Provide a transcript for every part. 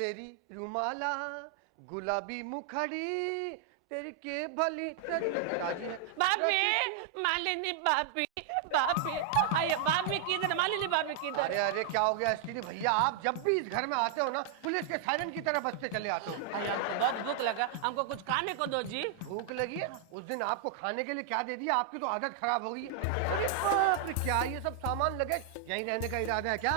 तेरी रुमाला गुलाबी मुखड़ी तेरी के भली राजी है। भाभी, मालिनी भाभी, भाभी आइए। भाभी किधर, मालिनी भाभी किधर? अरे अरे क्या हो गया एसटीडी भैया, आप जब भी इस घर में आते हो ना पुलिस के सायरन की तरह बजते चले आते हो। हमको बहुत भूख लगा, हमको कुछ खाने को दो जी। भूख लगी है? उस दिन आपको खाने के लिए क्या दे दिया? आपकी तो आदत खराब हो गई है। अरे बाप रे, क्या ये सब सामान लगे? यहीं रहने का इरादा है क्या?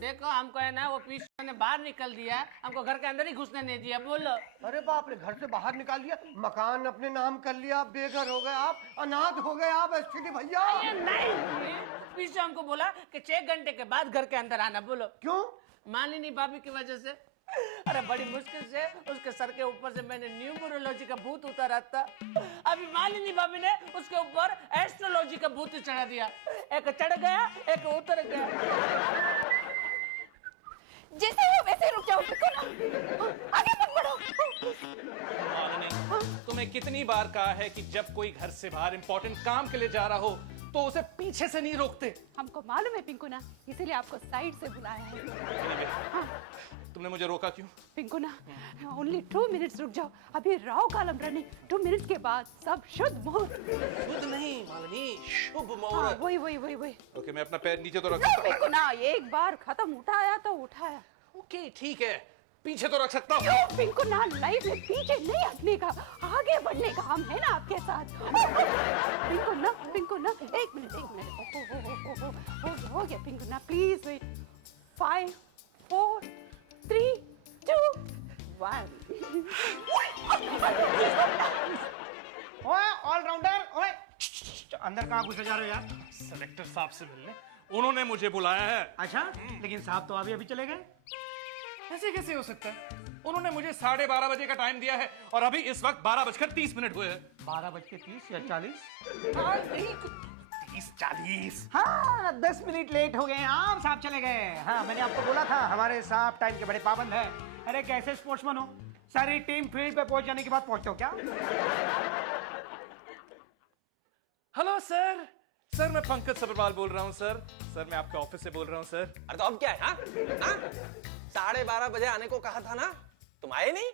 देखो हमको है ना वो पीछे ने बाहर निकल दिया, हमको घर के अंदर ही घुसने नहीं दिया। बोलो। अरे बाप रे, घर से बाहर निकाल दिया, मकान अपने नाम कर लिया, बेघर हो गए आप, अनाथ हो गए आप एसटीडी भैया। नहीं, पीछे हमको बोला कि 6 घंटे के बाद घर के अंदर आना। बोलो क्यों? मालिनी भाभी की वजह से। अरे बड़ी मुश्किल से उसके सर के ऊपर से मैंने न्यूमरोलॉजी का भूत उतारा था। अभी मालिनी भाभी ने उसके ऊपर एस्ट्रोलॉजी का भूत चढ़ा दिया। एक चढ़ गया, एक उतर गया। जैसे हो वैसे रुक जाओ, आगे मत बढ़ो। मालिनी, तुम्हें कितनी बार कहा है कि जब कोई घर से बाहर इंपॉर्टेंट काम के लिए जा रहा हो तो उसे पीछे से नहीं रोकते। हमको मालूम है पिंकू ना, इसीलिए आपको साइड से बुलाया है। तुमने मुझे रोका क्यों? पिंकू ना, ओनली 2 मिनट्स रुक जाओ, अभी राव कालम रनिंग, 2 मिनट्स के बाद सब शुद्ध मुहूर्त। शुद्ध नहीं मालिनी, शुभ मुहूर्त। वही। ओके, मैं अपना पैर नीचे तो रख नहीं सकता हूँ। पिंकू ना, एक बार खत्म उठाया तो उठाया। ओके ठीक है, पीछे तो रख सकता हूँ। क्यों पिंकू ना, लाइफ में पीछे नहीं हटने का, आगे बढ़ने का, हम है ना आपके साथ। पिंकू ना, एक मिनट। हो गया पिंकू ना, प्लीज वेट। 5 4 3 2 1। ओए ऑलराउंडर, ओए अंदर कहाँ घुसे जा रहे हो यार? सेलेक्टर साहब से मिलने उन्होंने मुझे बुलाया है। अच्छा, लेकिन साहब तो अभी चले गए। ऐसे कैसे हो सकता है? उन्होंने मुझे 12:30 बजे का टाइम दिया है और अभी इस वक्त 12:30 हुए हैं। 12:30 या 40? 30-40। हाँ, 10 मिनट लेट हो गए हैं आप, साहब चले गए। हाँ, मैंने आपको बोला था हमारे साहब टाइम के बड़े पाबंद है। अरे कैसे स्पोर्ट्समैन हो, सारी टीम फील्ड पे पहुंच जाने के बाद पहुंचते हो क्या? Hello sir. सर मैं पंकज सबरवाल बोल रहा हूँ सर। सर मैं आपके ऑफिस से बोल रहा हूँ सर। अरे तो अब क्या है? हाँ? 12:30 बजे आने को कहा था ना, तुम आए नहीं?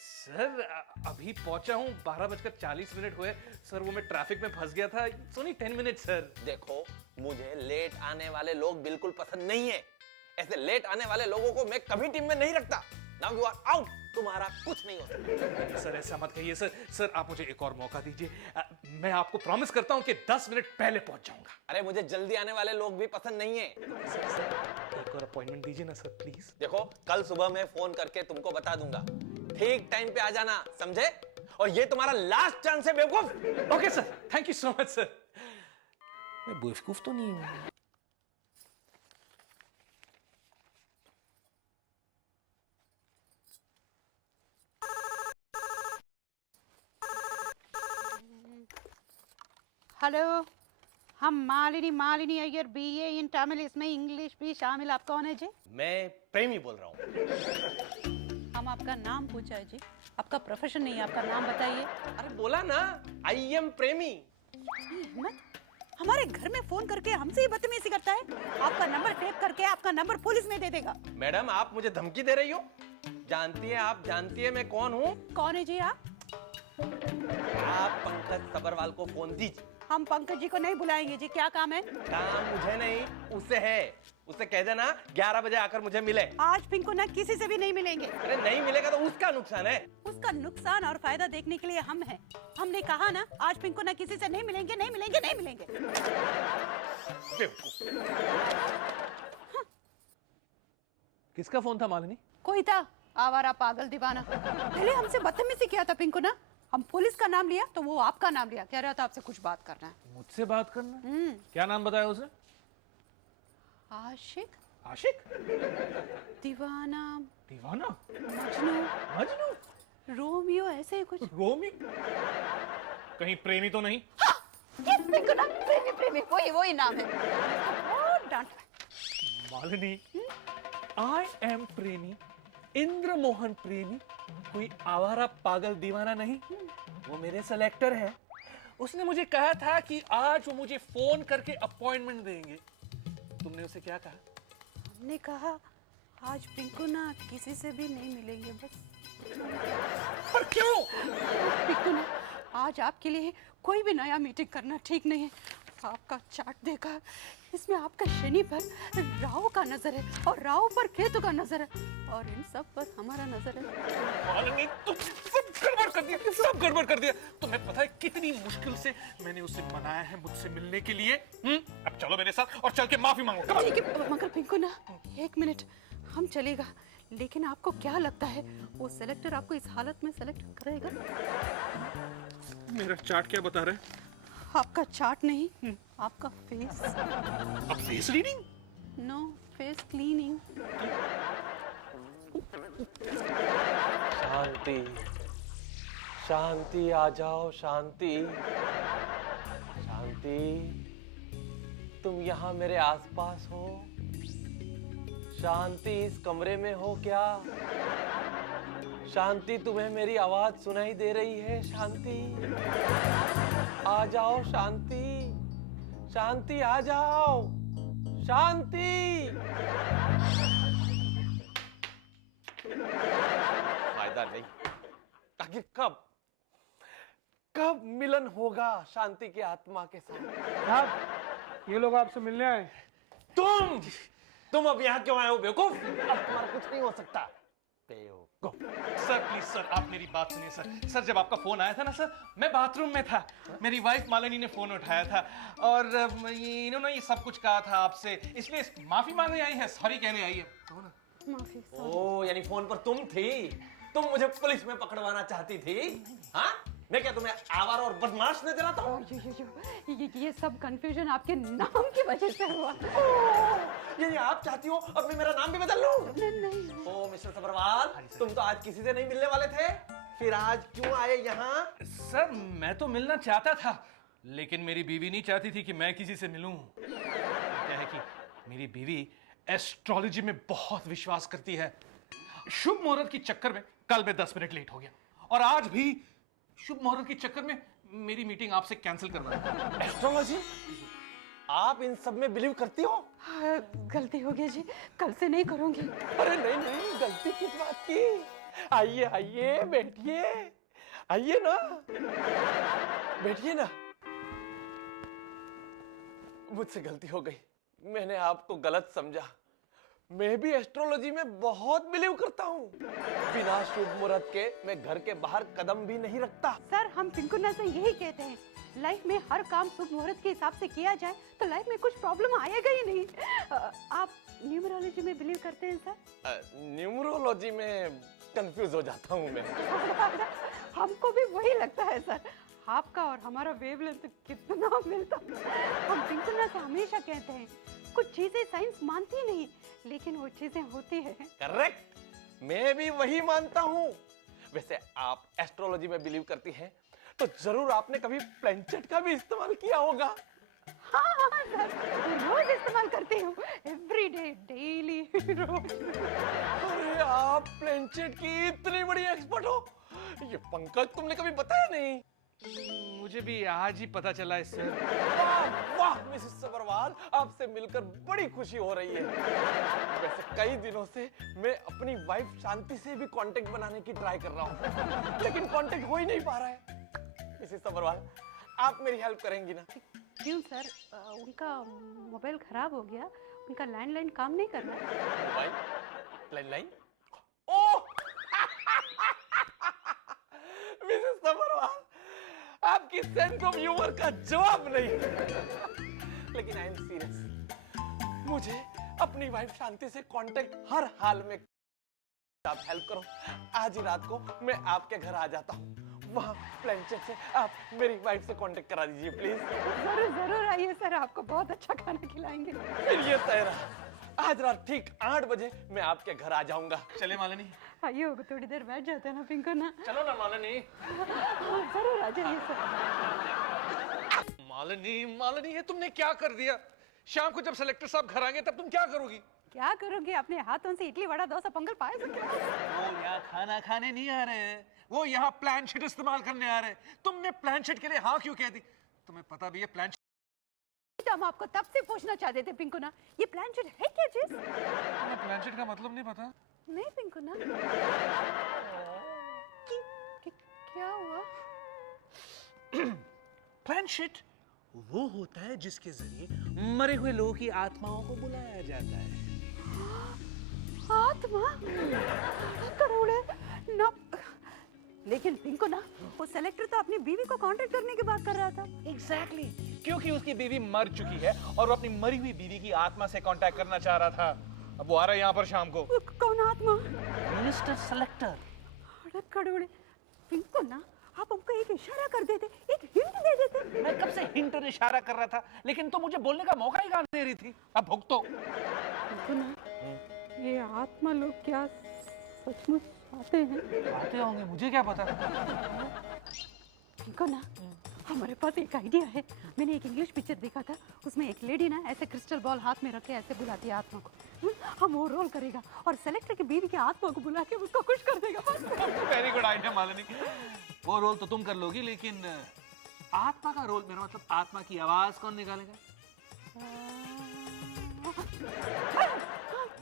सर अभी पहुंचा हूँ, 12:40 हुए सर। वो मैं ट्रैफिक में फंस गया था। It's only 10 minute sir. देखो, मुझे लेट आने वाले लोग बिल्कुल पसंद नहीं है। ऐसे लेट आने वाले लोगों को मैं कभी टीम में नहीं रखता। नाउ यू आर आउट, तुम्हारा कुछ नहीं हो सकता। सर ऐसा मत कहिए सर। सर आप मुझे एक और मौका दीजिए। मैं आपको प्रॉमिस करता हूँ कि 10 मिनट पहले पहुंच जाऊंगा। अरे मुझे जल्दी आने वाले लोग भी पसंद नहीं है। सर एक और अपॉइंटमेंट दीजिए ना सर प्लीज। देखो, कल सुबह मैं फोन करके तुमको बता दूंगा, ठीक टाइम पे आ जाना, समझे? और ये तुम्हारा लास्ट चांस है बेवकूफ। Okay sir, thank you so much sir. मैं बेवकूफ तो नहीं हूँ। हेलो, हम मालिनी अय्यर BA इन तमिल, इसमें इंग्लिश भी शामिल। आप कौन है जी? मैं प्रेमी बोल रहा हूँ। हम आपका नाम पूछा है जी, आपका प्रोफेशन नहीं, आपका नाम बताइए। अरे बोला ना, आई एम प्रेमी। हिम्मत, हमारे घर में फोन करके हमसे ही बदतमीजी करता है। आपका नंबर टेप करके आपका नंबर पुलिस में दे देगा। मैडम, आप मुझे धमकी दे रही हो? आप जानती है मैं कौन हूँ? कौन है जी आप? आप पंकज सबरवाल को फोन दीजिए। हम पंकज जी को नहीं बुलाएंगे जी, क्या काम है? काम मुझे नहीं, उसे है। उसे कह देना 11 बजे आकर मुझे मिले। आज पिंकू ना किसी से भी नहीं मिलेंगे। अरे नहीं मिलेगा तो उसका नुकसान है। उसका नुकसान और फायदा देखने के लिए हम हैं। हमने कहा ना, आज पिंकू ना किसी से नहीं मिलेंगे। किसका फोन था मालिनी? कोई था, आवारा पागल दीवाना। पहले हमसे बदतमीजी किया था पिंकू ना, हम पुलिस का नाम लिया तो वो आपका नाम लिया, कह रहा था आपसे कुछ बात करना है। मुझसे बात करना? क्या नाम बताया उसने? आशिक, आशिक, दीवाना, मजनू, रोमियो, ऐसे ही कुछ। रोमी? कहीं प्रेमी तो नहीं? यस पिंकू ना, प्रेमी, वही नाम है। बहुत डांट। मालिनी, आई एम प्रेमी, इंद्र मोहन प्रेमी, कोई आवारा पागल दीवाना नहीं। वो मेरे सेलेक्टर है। उसने मुझे कहा था कि आज वो मुझे फोन करके अपॉइंटमेंट देंगे। तुमने उसे क्या कहा? हमने कहा आज पिंकू ना किसी से भी नहीं मिलेंगे बस। पर क्यों? पिंकू ना आज आपके लिए कोई भी नया मीटिंग करना ठीक नहीं है। आपका चार्ट देखा, इसमें आपका शनि पर राहु का नजर है और राहु पर केतु का नजर है और इन सब पर हमारा नजर है। मालिनी, तुम सब गड़बड़ कर दिया, सब गड़बड़ कर दिया। तुम्हें पता है कितनी मुश्किल से मैंने उसे मनाया है मुझसे मिलने के लिए? अब चलो मेरे साथ और चल के माफी मांगो। Come on। ठीक है, मगर पिंकू ना 1 मिनट, हम चलेगा, लेकिन आपको क्या लगता है वो सेलेक्टर आपको इस हालत में सेलेक्ट करेगा? मेरा चार्ट क्या बता रहा है? आपका चार्ट नहीं, आपका फेस। अब face reading? No, face cleaning. Shanti, Shanti, आ जाओ शांति। शांति, तुम यहाँ मेरे आसपास हो? शांति, इस कमरे में हो क्या? शांति, तुम्हें मेरी आवाज सुनाई दे रही है? शांति, आ जाओ शांति। शांति, आ जाओ शांति। फायदा नहीं। आखिर कब मिलन होगा शांति की आत्मा के साथ? साहब, ये लोग आपसे मिलने आए। तुम अब यहाँ क्यों आए हो बेवकूफ? अब तुम्हारा कुछ नहीं हो सकता बेवकूफ। सर प्लीज सर, आप मेरी बात सुनिए सर। सर जब आपका फोन आया था ना सर, मैं बाथरूम में था। मेरी वाइफ मालिनी ने फोन उठाया था और इन्होंने ये सब कुछ कहा था आपसे, इसलिए माफी मांगने आई है, सॉरी कहने आई है। माफी। ओ, यानी फोन पर तुम थी? तुम मुझे पुलिस में पकड़वाना चाहती थी? हाँ? मैं क्या तुम्हें आवारा और बदमाश नजर आता हूँ? ये सब कंफ्यूजन आपके नाम की वजह से हुआ। यानी आप चाहती हो अब मैं मेरा नाम भी बदल लूं? नहीं। ओ मिस्टर सबरवाल, तुम तो आज किसी से नहीं मिलने वाले थे, फिर आज क्यों आए यहाँ? सर मैं तो मिलना चाहता था, लेकिन मेरी बीवी नहीं चाहती थी कि मैं किसी से मिलूं। क्या है कि मेरी बीवी एस्ट्रोलॉजी में बहुत विश्वास करती है। शुभ मुहूर्त के चक्कर में कल मैं 10 मिनट लेट हो गया और आज भी शुभ मुहूर्त के चक्कर में मेरी मीटिंग आपसे कैंसिल करवा। एस्ट्रोलॉजी? आप इन सब में बिलीव करती हो? हाँ, गलती हो गई जी, कल से नहीं करूंगी। अरे नहीं, गलती किस बात की? आइए आइए, बैठिए, आइए ना, बैठिए ना। मुझसे गलती हो गई, मैंने आपको गलत समझा। मैं भी एस्ट्रोलॉजी में बहुत बिलीव करता हूँ। बिना शुभ मुहूर्त के मैं घर के बाहर कदम भी नहीं रखता। सर हम पिंकुना से यही कहते हैं, लाइफ में हर काम शुभ मुहूर्त के हिसाब से किया जाए तो लाइफ में कुछ प्रॉब्लम आएगा ही नहीं। आप न्यूमरोलॉजी में बिलीव करते हैं सर? न्यूमरोलॉजी में कंफ्यूज हो जाता हूँ मैं। हमको भी वही लगता है सर। आपका और हमारा वेवलेंथ कितना मिलता। हम पिंकुना से हमेशा कहते हैं कुछ चीजें साइंस मानती नहीं, लेकिन वो चीजें होती है। करेक्ट, मैं भी वही मानता हूँ। वैसे आप एस्ट्रोलॉजी में बिलीव करती हैं, तो जरूर आपने कभी प्लेनचेट का भी इस्तेमाल किया होगा। हाँ सर, रोज इस्तेमाल करती हूँ, एवरीडे, डेली, रोज। अरे आप प्लेनचेट की इतनी बड़ी एक्सपर्ट हो, ये पंकज तुमने कभी बताया नहीं। मुझे भी आज ही पता चला है सर। वाह वाह मिसेस सबरवाल, आपसे मिलकर बड़ी खुशी हो रही है। वैसे कई दिनों से मैं अपनी वाइफ शांति से भी कांटेक्ट बनाने की ट्राई कर रहा हूँ, लेकिन कांटेक्ट हो ही नहीं पा रहा है। मिसेस सबरवाल, आप मेरी हेल्प करेंगी ना? क्यों सर, उनका मोबाइल खराब हो गया, उनका लैंडलाइन काम नहीं कर रहा। Mobile landline? Oh Mrs Sabharwal, आपकी सेंस ऑफ ह्यूमर का जवाब नहीं। लेकिन आई एम सीरियस, मुझे अपनी वाइफ शांति से कांटेक्ट हर हाल में। आप हेल्प करो, आज ही रात को मैं आपके घर आ जाता हूँ, वहाँ प्लेनचेट से आप मेरी वाइफ से कांटेक्ट करा दीजिए प्लीज। जरूर जरूर आइए सर, आपको बहुत अच्छा खाना खिलाएंगे। फिर ये तय रहा, आज रात ठीक 8 बजे मैं आपके घर आ जाऊंगा। चले मालिनी? आइए, होगा थोड़ी देर बैठ जाते हैं ना पिंको ना। चलो ना मालिनी। जरूर आ जाइए सर। मालिनी ये तुमने क्या कर दिया? शाम को जब सेलेक्टर साहब घर आएंगे तब तुम क्या करोगी? क्या करोगे? अपने हाथों से इडली वड़ा डोसा पोंगल पाए वो यहाँ खाना खाने नहीं आ रहे हैं, वो यहाँ प्लान शीट इस्तेमाल करने आ रहे हैं। तुमने प्लान शीट के लिए हाँ क्यों कह दी? तुम्हें पता भी है प्लान तो हम आपको तब से पूछना चाहते थे पिंकू ना, ये प्लानचेट है क्या चीज? प्लानचेट का मतलब नहीं पता। नहीं पिंकू ना, क्या हुआ? प्लानचेट वो होता है जिसके जरिए मरे हुए लोगों की आत्माओं को बुलाया जाता है। आत्मा करोड़े ना, लेकिन पिंकू ना, वो सेलेक्टर तो अपनी बीवी को कांटेक्ट करने की बात कर रहा था। एग्जैक्टली क्योंकि उसकी बीवी मर चुकी है और वो अपनी मरी हुई बीवी की आत्मा से कांटेक्ट करना चाह रहा था। अब वो आ रहा है यहाँ पर शाम को। कौन आत्मा? Mister selector. अरे करोड़े पिंकू ना, आप हमको एक इशारा कर देते, एक हिंट दे देते। मैं कब से हिंट और इशारा कर रहा था, लेकिन तो मुझे बोलने का मौका ही कहाँ दे रही थी। अब भुगतो। पिंकू ना, ये आत्मा लोग क्या सचमुच आते हैं? आते होंगे, मुझे क्या पता। पिंकू ना, हमारे पास एक आइडिया है। मैंने एक इंग्लिश पिक्चर देखा था, उसमें एक लेडी ना ऐसे क्रिस्टल बॉल हाथ में रख के ऐसे बुलाती है आत्मा को। हम वो रोल करेगा और सेलेक्टर की बीवी की आत्मा को बुला के उसको खुश कर देगा। Very good idea Malini. वो रोल तो तुम कर लोगी, लेकिन आत्मा का रोल, मेरा मतलब आत्मा की आवाज कौन निकालेगा?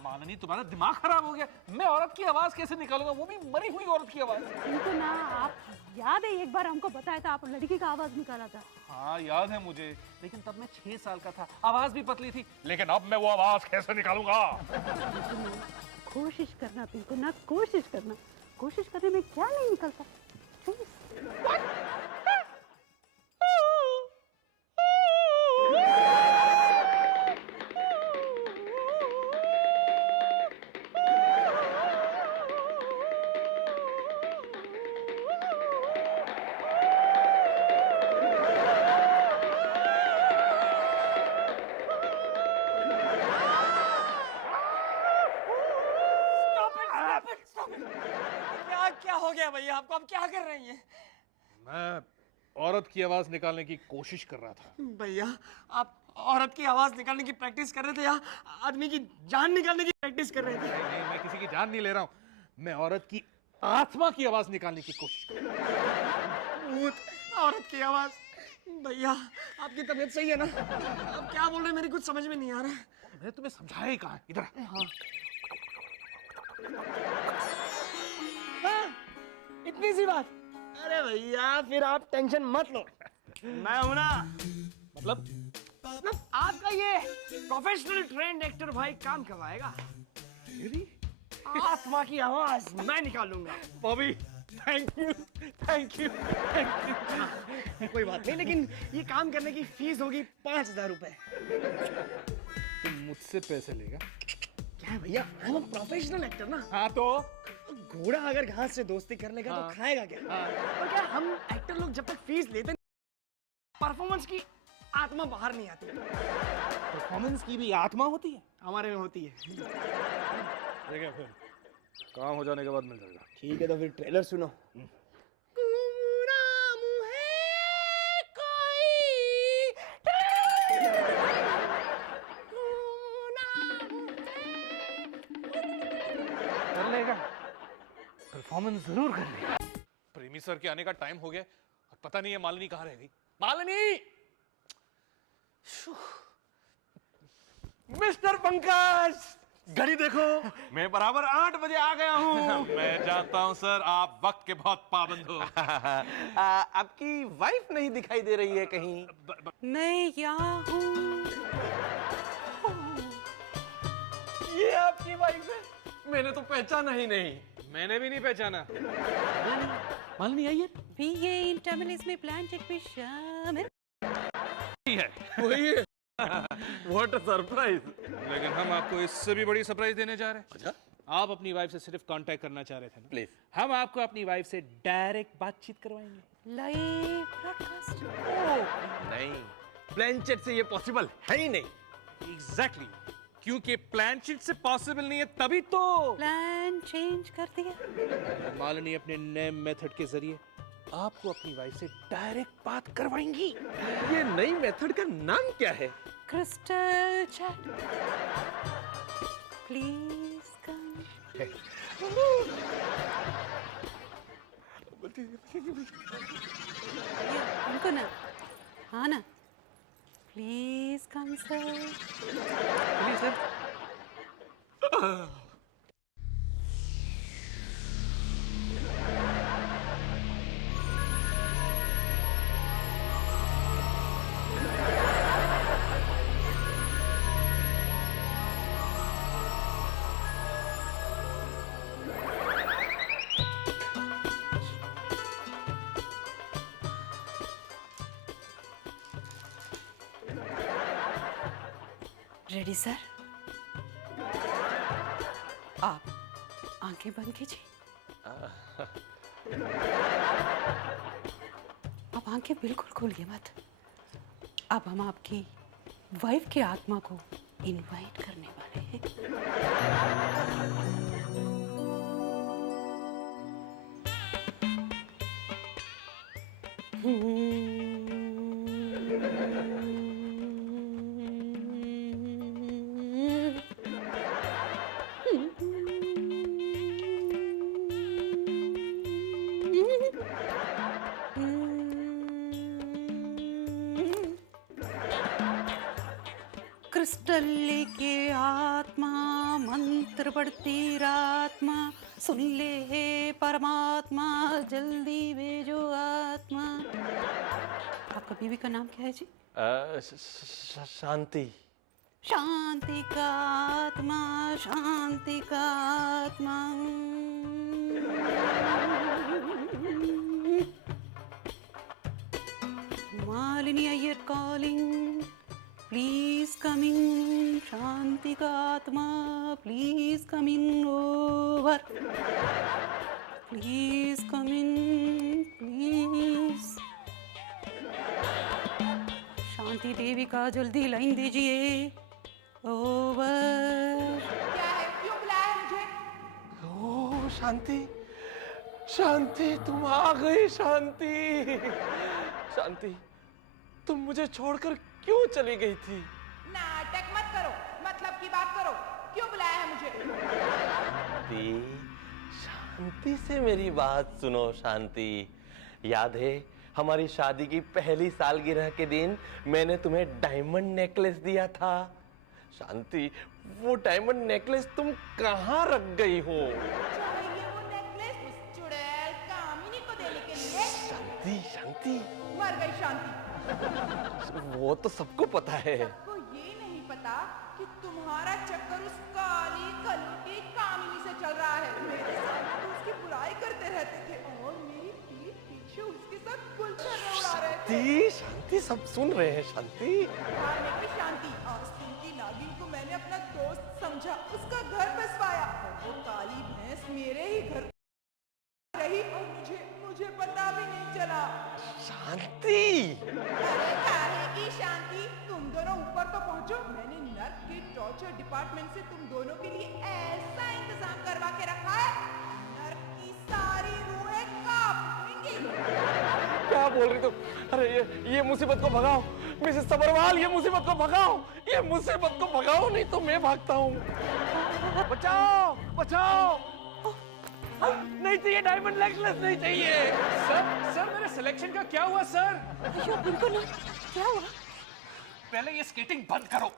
मालिनी तुम्हारा दिमाग खराब हो गया। मैं औरत की आवाज कैसे निकालूंगा, वो भी मरी हुई औरत की आवाज? पिंकू ना, आप याद है एक बार हमको बताया था, आप लड़की का आवाज निकाला था। हाँ याद है मुझे, लेकिन तब मैं 6 साल का था, आवाज भी पतली थी। लेकिन अब मैं वो आवाज कैसे निकालूंगा? कोशिश करना पिंकू ना, कोशिश करना। कोशिश करने में क्या नहीं निकलता। क्या हो गया भैया आपको? आप क्या कर रही हैं? मैं औरत की आवाज निकालने की कोशिश कर रहा था। भैया आप औरत की आवाज निकालने की प्रैक्टिस कर रहे थे या आदमी की जान निकालने की प्रैक्टिस कर रहे थे? नहीं, मैं किसी की जान नहीं ले रहा हूँ। मैं औरत की आत्मा की आवाज निकालने की कोशिश कर रहा हूँ। भूत, औरत की आवाज। भैया आपकी तबीयत सही है ना? आप क्या बोल रहे हैं, मेरी कुछ समझ में नहीं आ रहा है। मैं तुम्हें समझाया ही कहाँ है? इधर हाँ, इतनी सी बात? अरे भैया फिर आप टेंशन मत लो, मैं हूं ना। मतलब आपका ये प्रोफेशनल ट्रेंड एक्टर भाई काम करवाएगा। आत्मा की आवाज मैं निकालूंगा। Bobby thank you thank you thank you. कोई बात नहीं, लेकिन ये काम करने की फीस होगी 5000 रुपए। तुम मुझसे पैसे लेगा? क्या है भैया, आई एम प्रोफेशनल एक्टर ना। हाँ तो घोड़ा अगर घास से दोस्ती कर लेगा तो खाएगा क्या? और क्या हम एक्टर लोग जब तक फीस लेते परफॉर्मेंस की आत्मा बाहर नहीं आती। परफॉर्मेंस की भी आत्मा होती है? हमारे में होती है। ठीक है, फिर काम हो जाने के बाद मिल जाएगा। ठीक है, तो फिर ट्रेलर सुनो। कर लेगा, परफॉर्मेंस जरूर कर लेगा। प्रेमी सर के आने का टाइम हो गया और पता नहीं है मालिनी कहाँ रह गई। मालिनी! मिस्टर पंकज, घड़ी देखो, मैं बराबर 8 बजे आ गया हूँ। मैं जानता हूँ सर, आप वक्त के बहुत पाबंद हो। आपकी वाइफ नहीं दिखाई दे रही है कहीं? मैं यहाँ हूँ। ये आपकी वाइफ है? मैंने तो पहचाना ही नहीं। मैंने भी नहीं पहचाना। मालिनी आई है? ये इन टैमिल्स में प्लानचेट पे शामिल है। वही है। What a surprise! लेकिन हम आपको इससे भी बड़ी सरप्राइज देने जा रहे हैं। अच्छा? आप अपनी वाइफ से सिर्फ कांटेक्ट करना चाह रहे थे ना? Please. हम आपको अपनी वाइफ से डायरेक्ट बातचीत करवाएंगे। Live broadcast. नहीं, प्लेनचेट से ये पॉसिबल है ही नहीं। एग्जैक्टली, क्योंकि प्लानचेट से पॉसिबल नहीं है, तभी तो प्लान चेंज कर दिया। मालिनी अपने नए मेथड के जरिए आपको अपनी वाइफ से डायरेक्ट बात करवाएंगी। ये नई मेथड का नाम क्या है? Crystal chat. Please come. उनको ना, हाँ ना, please come sir. Please sir. Ready sir? आप आंखें बंद कीजिए। आप आंखें बिल्कुल खोलिए मत। अब हम आपकी वाइफ की आत्मा को इनवाइट करने वाले हैं। क्रिस्टल लेके आत्मा मंत्र पढ़ती रात्मा, सुन ले हे परमात्मा जल्दी भेजो आत्मा। आपका बीवी का नाम क्या है जी? शांति। शांति का आत्मा, शांति का आत्मा। Malini Iyer calling, please come in. Shanti का आत्मा, please come in over. Please come in, please. Shanti Devi का जल्दी लाइन दीजिए। ओवर। क्या है, क्यों बुलाया मुझे? ओह शांति, शांति तुम आ गई। शांति, शांति तुम मुझे छोड़कर क्यों चली गई थी? नाटक मत करो, मतलब की बात करो। क्यों बुलाया है मुझे? शांति से मेरी बात सुनो। शांति, याद है हमारी शादी की पहली सालगिरह के दिन मैंने तुम्हें डायमंड नेकलेस दिया था? शांति, वो डायमंड नेकलेस तुम कहाँ रख गई हो? चाहिए वो नेकलेस उस चुड़ैल कामिनी को देने के लिए। शांति, शांति मर गई शांति। वो तो सबको पता है। सबको ये नहीं पता कि तुम्हारा चक्कर उस काली कलुटी कामिनी से चल रहा है। मेरे साथ तो उसकी बुराई करते रहते थे और मेरी पीठ पीछे उसके साथ गुलछर्रे उड़ा रहे थे। शांति सब सुन रहे हैं। शांति, हारने की शांति। आस्तीन की नागिन को मैंने अपना दोस्त समझा, उसका घर बसवाया और वो काली भैंस मेरे ही घर रही और मुझे पता भी नहीं चला। शांति, अरे काहे की शांति, तुम दोनों ऊपर तो पहुंचो। मैंने नर्क के टॉर्चर डिपार्टमेंट से तुम दोनों के लिए ऐसा इंतजाम करवा के रखा है, नर्क की सारी रूहें कांप उठेंगी। क्या बोल रही तुम? अरे ये मुसीबत को भगाओ मिसेस सबरवाल, ये मुसीबत को भगाओ, ये मुसीबत को भगाओ, नहीं तो मैं भागता हूँ। बचाओ, बचाओ। नहीं चाहिए डायमंड नेकलेस, नहीं चाहिए। सर मेरे सिलेक्शन का क्या हुआ सर? अयो बिल्कुल नहीं। क्या हुआ? पहले ये स्केटिंग बंद करो।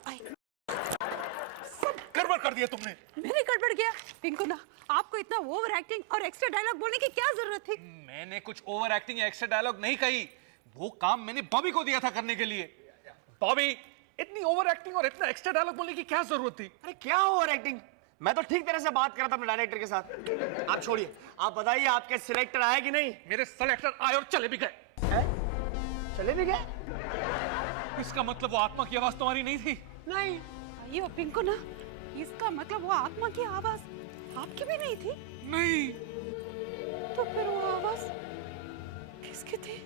सब गड़बड़ कर दिया तुमने। मैंने गड़बड़ किया? पिंकू ना, आपको इतना ओवर एक्टिंग और एक्स्ट्रा डायलॉग बोलने की क्या जरूरत थी? मैंने कुछ ओवर एक्टिंग या एक्स्ट्रा डायलॉग नहीं कही। वो काम मैंने बॉबी को दिया था करने के लिए। बॉबी, इतनी ओवर एक्टिंग और इतना एक्स्ट्रा डायलॉग बोलने की क्या जरूरत थी? अरे क्या ओवर एक्टिंग? मैं तो ठीक तरह से बात कर रहा था अपने डायरेक्टर के साथ। आप छोड़िए, आप बताइए आपके सिलेक्टर आए कि नहीं? मेरे सिलेक्टर आए और चले भी गए। चले भी गए? इसका मतलब वो आत्मा की आवाज तुम्हारी नहीं थी? नहीं। अयो पिंकू ना, इसका मतलब वो आत्मा की आवाज आपकी भी नहीं थी? नहीं। तो फिर वो आवाज किसकी थी?